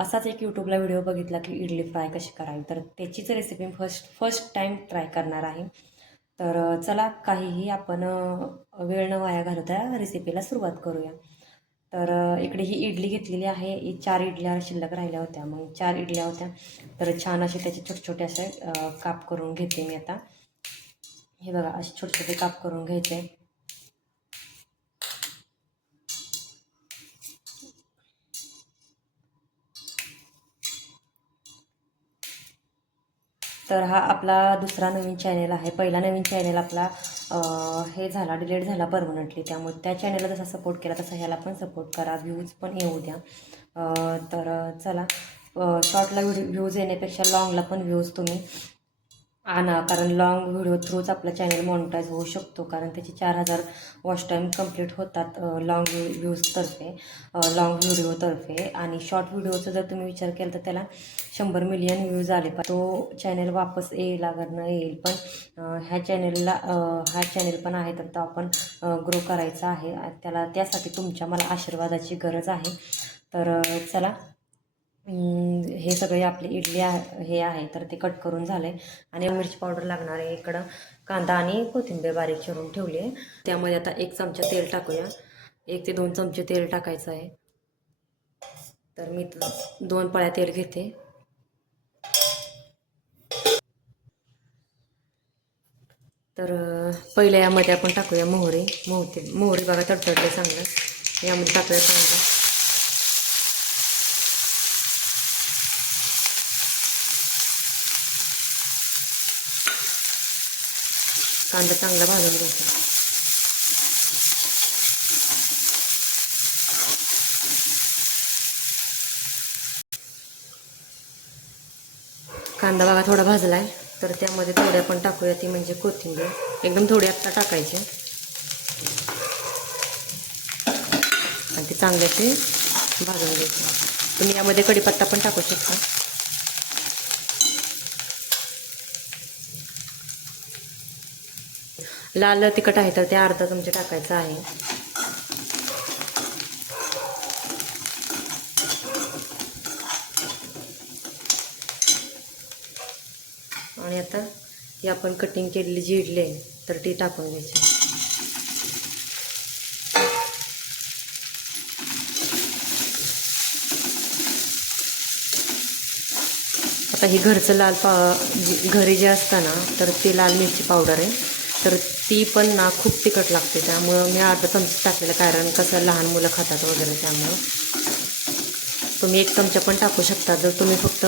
असाच एक यूट्यूबला व्हिडिओ बघितला की इडली फ्राय कशी करावी. तर त्याचीच recipe first first time try करणार आहे. तर चला काहीही आपण वेळ न वाया घालवता रेसिपीला सुरुवात करूया. तर इकडे ही इडली घेतलेली आहे. ही चार इडल्या शिल्लक राहिल्या होत्या. मग चार इडल्या होत्या. तर छान असे त्याचे छोटे छोटे असे काप करून घेते मी आता. हे बघा असे छोटे छोटे काप करून घ्यायचे. तर हा आपला दुसरा नवीन चॅनेल आहे. पहिला नवीन चॅनेल आपला हे झाला डिलीट झाला परमनंटली त्यामुळे त्या चॅनेलला जसा सपोर्ट केला तसा ह्याला पण सपोर्ट करा. व्ह्यूज पण येऊ द्या. तर चला. शॉर्टला व्हिडिओ व्ह्यूज येण्यापेक्षा लाँगला पण व्ह्यूज तुम्ही आणा कारण लॉंग व्हिडिओ थ्रूच आपला चॅनल मॉनिटाईज होऊ शकतो कारण त्याचे चार हजार वॉच टाईम कंप्लीट होतात लॉंग व्ह्यूजतर्फे लॉंग व्हिडिओतर्फे आणि शॉर्ट व्हिडिओचा जर तुम्ही विचार केला तर त्याला शंभर मिलियन व्ह्यूज आले पण तो चॅनल वापस येईल अगर येईल पण ह्या चॅनलला हा चॅनल पण आहे तर तो आपण ग्रो करायचा आहे. त्याला त्यासाठी तुमच्या मला आशीर्वादाची गरज आहे. तर चला हे सगळे आपले इडली आहे हे आहे तर ते कट करून झाले. आणि मिरची पावडर लागणार आहे इकडं. कांदा आणि कोथिंबीर बारीक चिरून ठेवली आहे. त्यामध्ये आता एक चमचा तेल टाकूया. एक ते दोन चमचे तेल टाकायचं आहे. तर मी दोन पळ्या तेल घेते. तर पहिल्या यामध्ये आपण टाकूया मोहरी. मोहते मोहरी बघा तडतडले चांगलं. यामध्ये टाकूया कांदा. कांदा चांगला भाजून घ्यायचा. कांदा बघा थोडा भाजला आहे तर त्यामध्ये थोडी आपण टाकूया ती म्हणजे कोथिंबीर. एकदम थोडी आत्ता टाकायची. आणि ती ते भाजून घ्यायची. तुम्ही यामध्ये कढीपत्ता पण टाकू शकता. लाल तिखट आहे तर ते अर्धा चमचे टाकायचं आहे. आणि आता ही आपण कटिंग केलेली जिडली आहे तर ती टाकून घ्यायची. आता ही घरचं लाल पा घरी जे असतं ना तर ते लाल मिरची पावडर आहे. तर ती पण ना खूप तिखट लागते त्यामुळं मी अर्धा चमचा टाकलेलं कारण कसं लहान मुलं खातात वगैरे त्यामुळं. तुम्ही एक चमचा पण टाकू शकता जर तुम्ही फक्त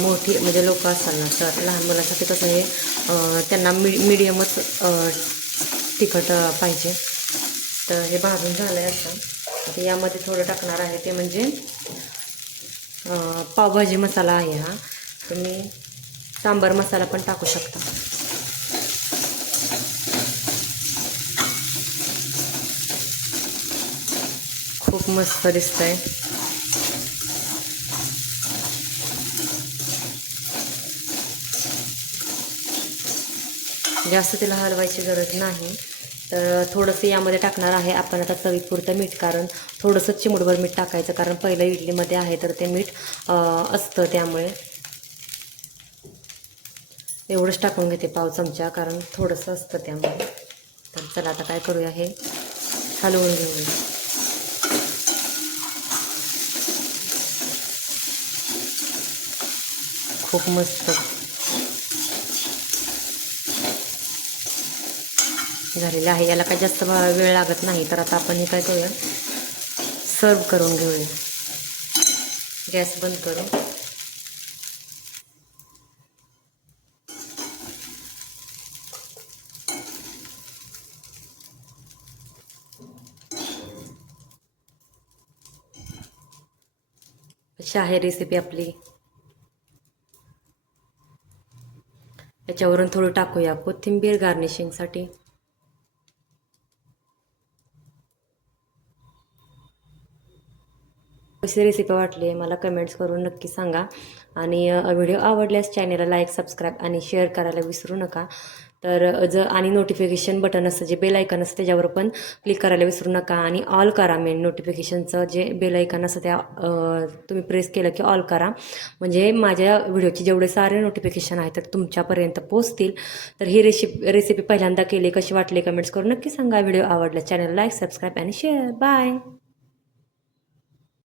मोठी म्हणजे लोक असाल ना तर लहान मुलांसाठी कसं हे त्यांना मि मिडियमच तिखट पाहिजे. तर हे भाजून झालं आहे असं आता यामध्ये थोडं टाकणार आहे ते म्हणजे पावभाजी मसाला आहे हा. तुम्ही सांबार मसाला पण टाकू शकता. खूप मस्त दिसतंय. जास्त तिला हलवायची गरज नाही. तर थोडंसं यामध्ये टाकणार आहे आपण आता चवीपुरतं मीठ कारण थोडंसं चिमुडभर मीठ टाकायचं कारण पहिलं इडलीमध्ये आहे तर ते मीठ असतं त्यामुळे. एवढंच टाकून घेते पाव चमचा कारण थोडंसं असतं त्यामुळे. तर चला आता काय करूया हे हलवून घेऊया. खूप मस्त. झालेलं आहे. याला काही जास्त वेळ लागत नाही. तर आता आपण हे काय करूया? सर्व करून घेऊया. गॅस बंद करू अशी आहे रेसिपी आपली. याच्यावरून थोडं टाकूया. कोथिंबीर गार्निशिंगसाठी कशी रेसिपी वाटली मला कमेंट्स करून नक्की सांगा. आणि व्हिडिओ आवडल्यास चॅनेलला लाईक सबस्क्राईब आणि शेअर करायला विसरू नका. तर ज आणि नोटिफिकेशन बटन असतं जे बेल आयकन असतं त्याच्यावर पण क्लिक करायला विसरू नका. आणि ऑल करा मेन नोटिफिकेशनचं जे बेल आयकन असतं त्या तुम्ही प्रेस केलं की ऑल करा. म्हणजे माझ्या व्हिडिओचे जेवढे सारे नोटिफिकेशन आहेत तर तुमच्यापर्यंत पोचतील तर ही रेसिपी रेसिपी पहिल्यांदा केली कशी वाटली कमेंट्स करून नक्की सांगा. व्हिडिओ आवडला चॅनल लाईक सबस्क्राईब आणि शेअर बाय